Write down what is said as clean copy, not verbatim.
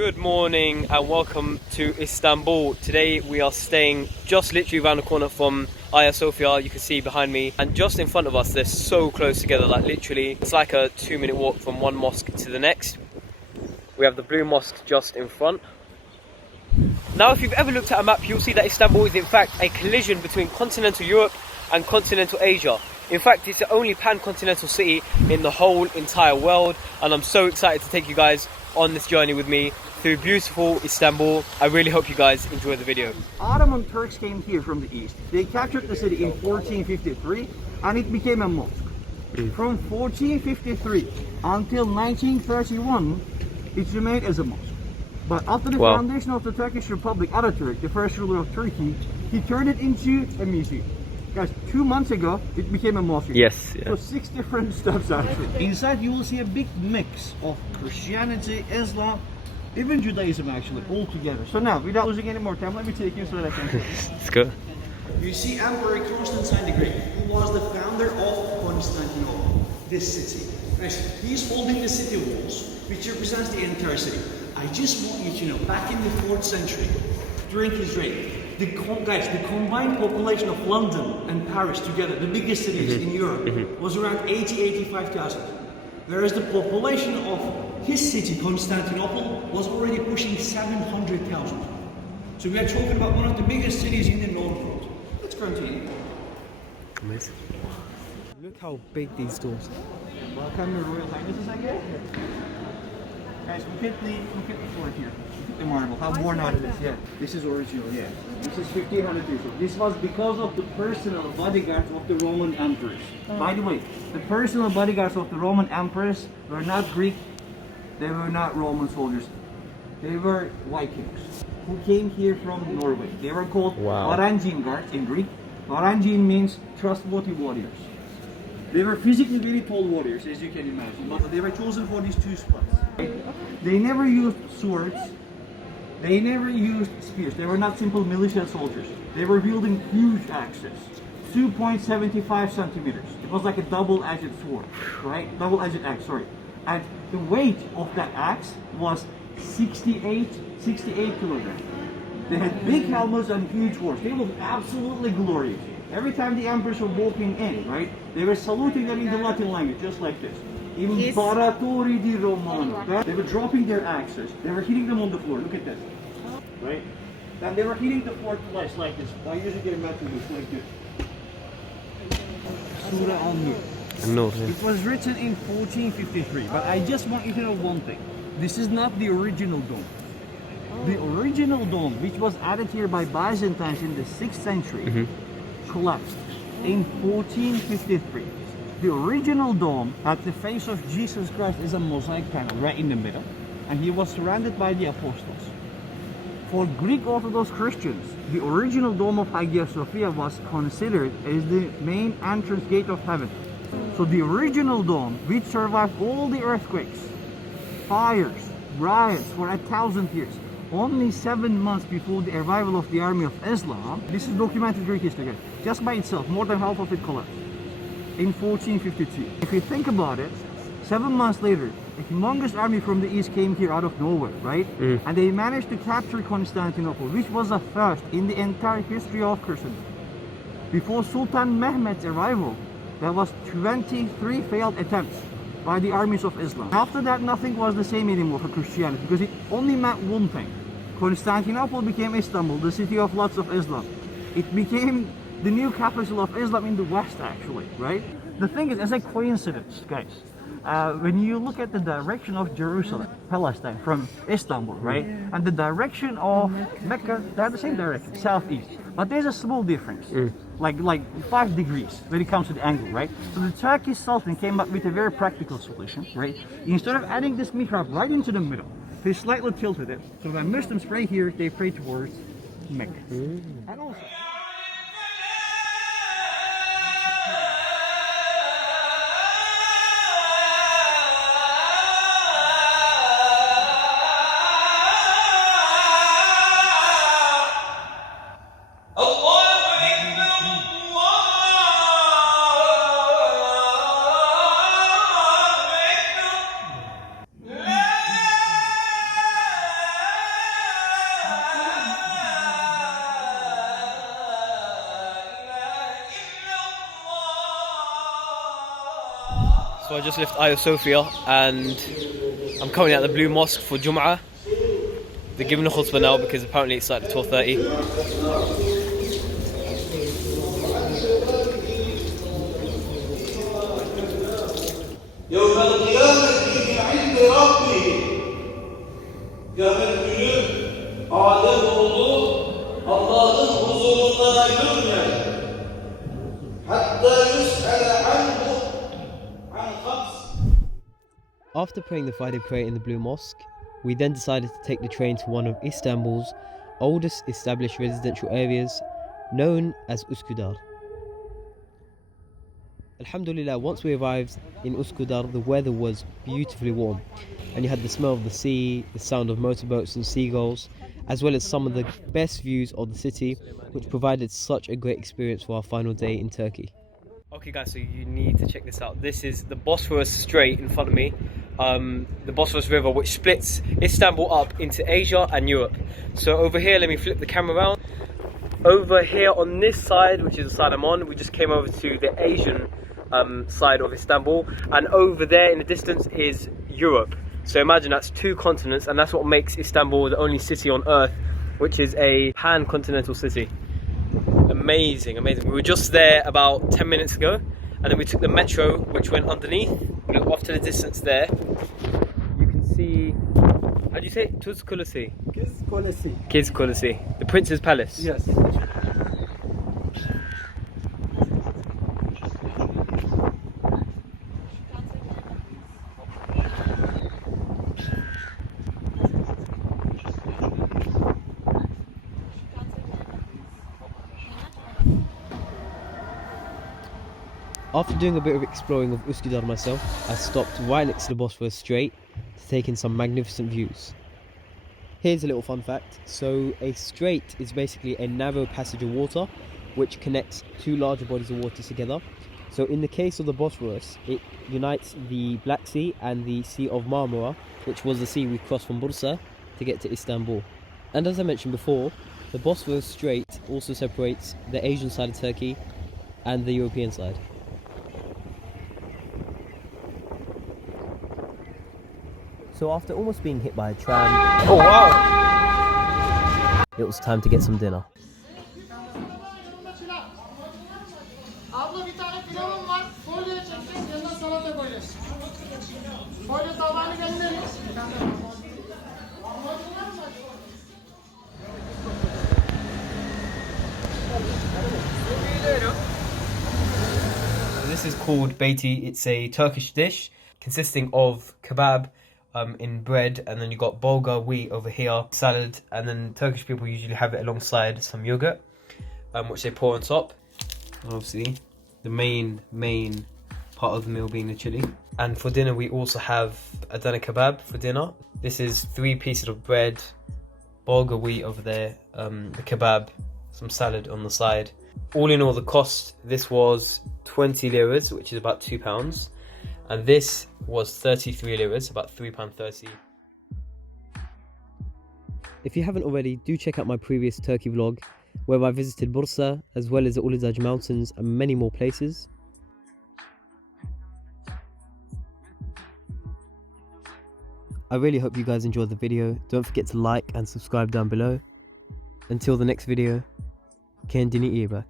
Good morning and welcome to Istanbul. Today we are staying just literally around the corner from Hagia Sophia. You can see behind me, and just in front of us, they're so close together, like literally it's like a 2-minute walk from one mosque to the next. We have the Blue Mosque just in front. Now if you've ever looked at a map, you'll see that Istanbul is in fact a collision between continental Europe and continental Asia. In fact, it's the only pan-continental city in the whole entire world, and I'm so excited to take you guys on this journey with me through beautiful Istanbul. I really hope you guys enjoy the video. Ottoman Turks came here from the east. They captured the city in 1453 and it became a mosque. From 1453 until 1931, it remained as a mosque. But after the foundation of the Turkish Republic, Ataturk, the first ruler of Turkey, he turned it into a museum. Guys, 2 months ago, it became a mosque. Yes. Yeah. So 6 different steps actually. Inside you will see a big mix of Christianity, Islam, even Judaism actually, all together. So now, without losing any more time, let me take you so that I can show you. Let's go. You see Emperor Constantine the Great, who was the founder of Constantinople, this city. Right? He's holding the city walls, which represents the entire city. I just want you to know, back in the 4th century, during his reign, the combined population of London and Paris together, the biggest cities in Europe, was around 85,000. Whereas the population of his city, Constantinople, was already pushing 700,000. So we are talking about one of the biggest cities in the known world. Let's continue. Amazing. Look how big these doors are. Welcome, Your Royal Highnesses, I guess. Guys, look at the floor here. Look at the marble, how worn out it is. Yeah, this is original, yeah. This is 1500 years old. This was because of the personal bodyguards of the Roman emperors. By the way, the personal bodyguards of the Roman emperors were not Greek, they were not Roman soldiers. They were Vikings who came here from Norway. They were called Varangian guards in Greek. Varangian means trustworthy warriors. They were physically very tall warriors, as you can imagine, but they were chosen for these 2 spots. They never used swords, they never used spears, they were not simple militia soldiers. They were wielding huge axes, 2.75 centimeters. It was like a double-edged sword, right? Double-edged axe, sorry. And the weight of that axe was 68 kilograms. They had big helmets and huge swords. They looked absolutely glorious. Every time the emperors were walking in, right, they were saluting them in the Latin language, just like this. Imperatori di Romano. They were dropping their axes. They were hitting them on the floor. Look at this. Right? And they were hitting the floor twice, like this. I usually get mad to this, like this. Surah Al-Nur. It was written in 1453, but I just want you to know one thing. This is not the original dome. The original dome, which was added here by Byzantines in the 6th century, collapsed in 1453. The original dome had the face of Jesus Christ as a mosaic panel right in the middle, and he was surrounded by the apostles. For Greek Orthodox Christians, the original dome of Hagia Sophia was considered as the main entrance gate of heaven. So the original dome, which survived all the earthquakes, fires, riots for 1,000 years, only 7 months before the arrival of the army of Islam, this is documented Greek history, just by itself, more than half of it collapsed in 1452. If you think about it, 7 months later, a humongous army from the east came here out of nowhere, right? And they managed to capture Constantinople, which was a first in the entire history of Christendom. Before Sultan Mehmed's arrival, there was 23 failed attempts by the armies of Islam. After that, nothing was the same anymore for Christianity, because it only meant one thing. Constantinople became Istanbul, the city of lots of Islam. It became the new capital of Islam in the West, actually, right? The thing is, as a coincidence, guys, when you look at the direction of Jerusalem, Palestine, from Istanbul, right, and the direction of Mecca, they're the same direction, southeast. But there's a small difference, like 5 degrees when it comes to the angle, right? So the Turkish Sultan came up with a very practical solution, right? Instead of adding this mihrab right into the middle, he slightly tilted it. So when Muslims pray here, they pray towards Mecca. And also, So I just left Sophia and I'm currently at the Blue Mosque for Jum'ah. They're giving a khutbah now because apparently it's like 12:30. يوم القيامة من عند ربه Kıyamet günü Adem oğlu Allah'ın huzurundan ayrılmayacak. Hatta yus'ale anhu an khams. After praying the Friday prayer in the Blue Mosque, we then decided to take the train to one of Istanbul's oldest established residential areas, known as Usukudar. Alhamdulillah, once we arrived in Usukudar, the weather was beautifully warm, and you had the smell of the sea, the sound of motorboats and seagulls, as well as some of the best views of the city, which provided such a great experience for our final day in Turkey. Okay guys, so you need to check this out. This is the Bosphorus Strait in front of me, the Bosphorus River, which splits Istanbul up into Asia and Europe. So over here, let me flip the camera around. Over here on this side, which is the side I'm on, we just came over to the Asian side of Istanbul, and over there in the distance is Europe. So imagine that's two continents, and that's what makes Istanbul the only city on earth which is a pan-continental city. Amazing, amazing. We were just there about 10 minutes ago, and then we took the metro which went underneath. We look off to the distance there. You can see, how do you say it? Tuz Kulesi? Kiz Kolesi. Kiz Kulesi. The Prince's Palace. Yes. After doing a bit of exploring of Usukudar myself, I stopped right next to the Bosphorus Strait to take in some magnificent views. Here's a little fun fact. So a strait is basically a narrow passage of water which connects two larger bodies of water together. So in the case of the Bosphorus, it unites the Black Sea and the Sea of Marmara, which was the sea we crossed from Bursa to get to Istanbul. And as I mentioned before, the Bosphorus Strait also separates the Asian side of Turkey and the European side. So after almost being hit by a tram, oh wow! It was time to get some dinner. Abla bir tane pilavım var. Folyoya çekeceğiz. Yanına salata koyacağız. Folyo tabağını gönderin. This is called beyti. It's a Turkish dish consisting of kebab in bread, and then you got bulgur wheat over here, salad, and then Turkish people usually have it alongside some yogurt, which they pour on top. Obviously, the main part of the meal being the chili. And for dinner, we also have Adana kebab for dinner. This is 3 pieces of bread, bulgur wheat over there, the kebab, some salad on the side. All in all, the cost, this was 20 liras, which is about £2. And this was 33 liras, about £3.30. If you haven't already, do check out my previous Turkey vlog, where I visited Bursa, as well as the Uludağ Mountains and many more places. I really hope you guys enjoyed the video. Don't forget to like and subscribe down below. Until the next video, kendini iyi bak.